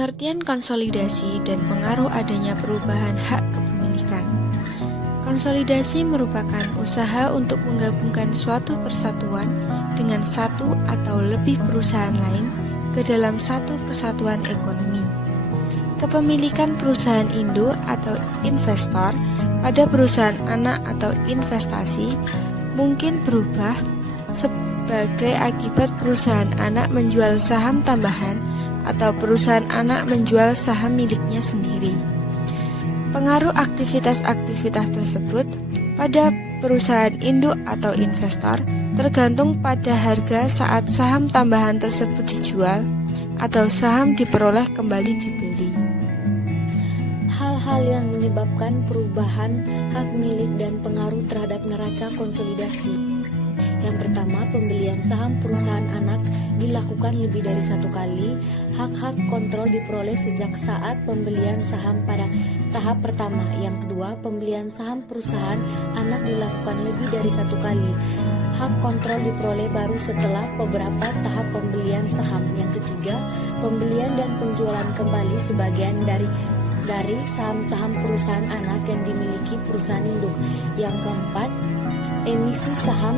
Pengertian konsolidasi dan pengaruh adanya perubahan hak kepemilikan. Konsolidasi merupakan usaha untuk menggabungkan suatu persatuan dengan satu atau lebih perusahaan lain ke dalam satu kesatuan ekonomi. Kepemilikan perusahaan induk atau investor pada perusahaan anak atau investasi mungkin berubah sebagai akibat perusahaan anak menjual saham tambahan atau perusahaan anak menjual saham miliknya sendiri. Pengaruh aktivitas-aktivitas tersebut pada perusahaan induk atau investor tergantung pada harga saat saham tambahan tersebut dijual atau saham diperoleh kembali dibeli. Hal-hal yang menyebabkan perubahan hak milik dan pengaruh terhadap neraca konsolidasi. Yang pertama, pembelian saham perusahaan anak dilakukan lebih dari satu kali. Hak-hak kontrol diperoleh sejak saat pembelian saham pada tahap pertama. Yang kedua, pembelian saham perusahaan anak dilakukan lebih dari satu kali. Hak kontrol diperoleh baru setelah beberapa tahap pembelian saham. Yang ketiga, pembelian dan penjualan kembali sebagian dari saham-saham perusahaan anak yang dimiliki perusahaan induk. Yang keempat, emisi saham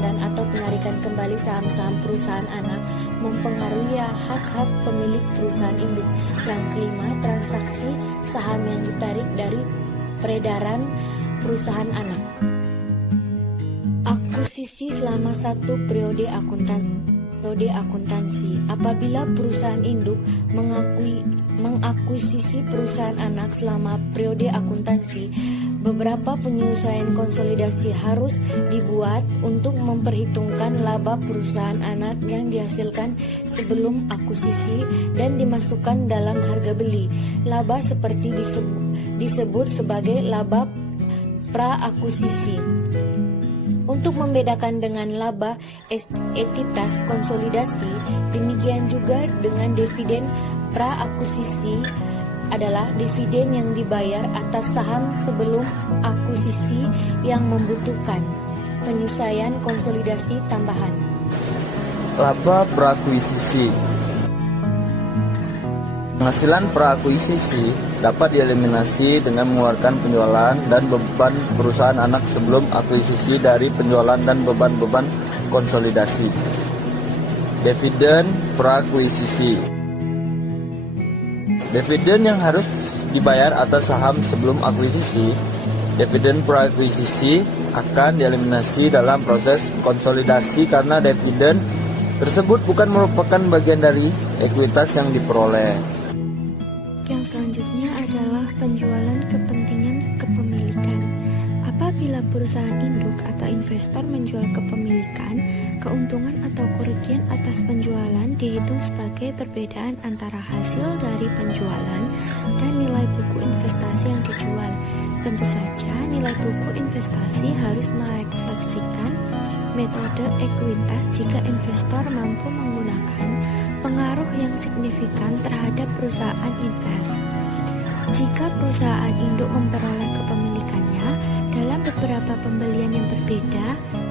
dan atau penarikan kembali saham-saham perusahaan anak mempengaruhi hak-hak pemilik perusahaan induk. Yang kelima, transaksi saham yang ditarik dari peredaran perusahaan anak. Akuisisi selama satu periode akuntansi. Apabila perusahaan induk mengakuisisi perusahaan anak selama periode akuntansi, beberapa penyesuaian konsolidasi harus dibuat untuk memperhitungkan laba perusahaan anak yang dihasilkan sebelum akuisisi dan dimasukkan dalam harga beli. Laba seperti disebut sebagai laba pra-akuisisi. Untuk membedakan dengan laba entitas konsolidasi, demikian juga dengan dividen pra-akuisisi adalah dividen yang dibayar atas saham sebelum akuisisi yang membutuhkan penyesuaian konsolidasi tambahan. Laba pra-akuisisi. Penghasilan pra-akuisisi dapat dieliminasi dengan mengeluarkan penjualan dan beban perusahaan anak sebelum akuisisi dari penjualan dan beban-beban konsolidasi. Dividen pra-akuisisi. Dividen yang harus dibayar atas saham sebelum akuisisi. Dividen pra-akuisisi akan dieliminasi dalam proses konsolidasi karena dividen tersebut bukan merupakan bagian dari ekuitas yang diperoleh. Yang selanjutnya adalah penjualan kepentingan kepemilikan. Apabila perusahaan induk atau investor menjual kepemilikan, keuntungan atau kerugian atas penjualan dihitung sebagai perbedaan antara hasil dari penjualan dan nilai buku investasi yang dijual. Tentu saja nilai buku investasi harus merefleksikan metode ekuitas jika investor mampu menggunakan pengaruh yang signifikan terhadap perusahaan invest. Jika perusahaan induk memperoleh kepemilikannya dalam beberapa pembelian yang berbeda,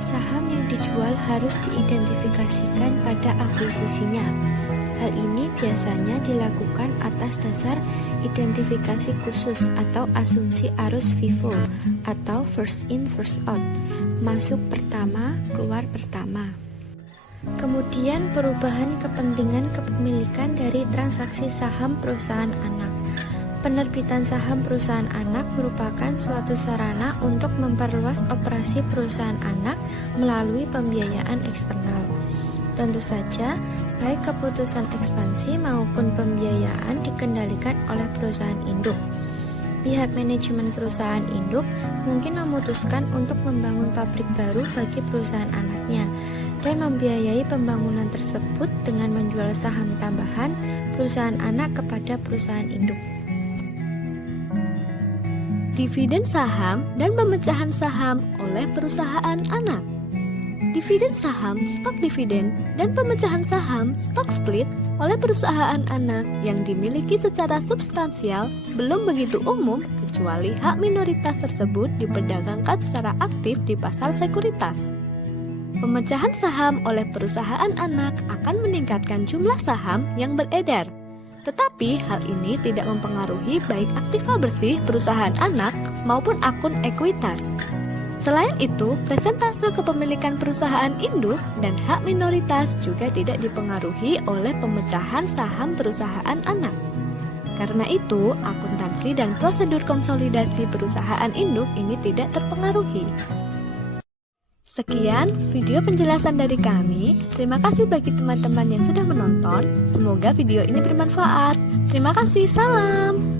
saham yang dijual harus diidentifikasikan pada akuisisinya. Hal ini biasanya dilakukan atas dasar identifikasi khusus atau asumsi arus FIFO atau first in first out, masuk pertama, keluar pertama. Kemudian perubahan kepentingan kepemilikan dari transaksi saham perusahaan anak. Penerbitan saham perusahaan anak merupakan suatu sarana untuk memperluas operasi perusahaan anak melalui pembiayaan eksternal. Tentu saja, baik keputusan ekspansi maupun pembiayaan dikendalikan oleh perusahaan induk. Pihak manajemen perusahaan induk mungkin memutuskan untuk membangun pabrik baru bagi perusahaan anaknya dan membiayai pembangunan tersebut dengan menjual saham tambahan perusahaan anak kepada perusahaan induk. Dividen saham dan pemecahan saham oleh perusahaan anak. Dividen saham, stok dividen, dan pemecahan saham, stok split oleh perusahaan anak yang dimiliki secara substansial belum begitu umum kecuali hak minoritas tersebut diperdagangkan secara aktif di pasar sekuritas. Pemecahan saham oleh perusahaan anak akan meningkatkan jumlah saham yang beredar. Tetapi hal ini tidak mempengaruhi baik aktiva bersih perusahaan anak maupun akun ekuitas. Selain itu, persentase kepemilikan perusahaan induk dan hak minoritas juga tidak dipengaruhi oleh pemecahan saham perusahaan anak. Karena itu, akuntansi dan prosedur konsolidasi perusahaan induk ini tidak terpengaruhi. Sekian video penjelasan dari kami. Terima kasih bagi teman-teman yang sudah menonton. Semoga video ini bermanfaat. Terima kasih, salam.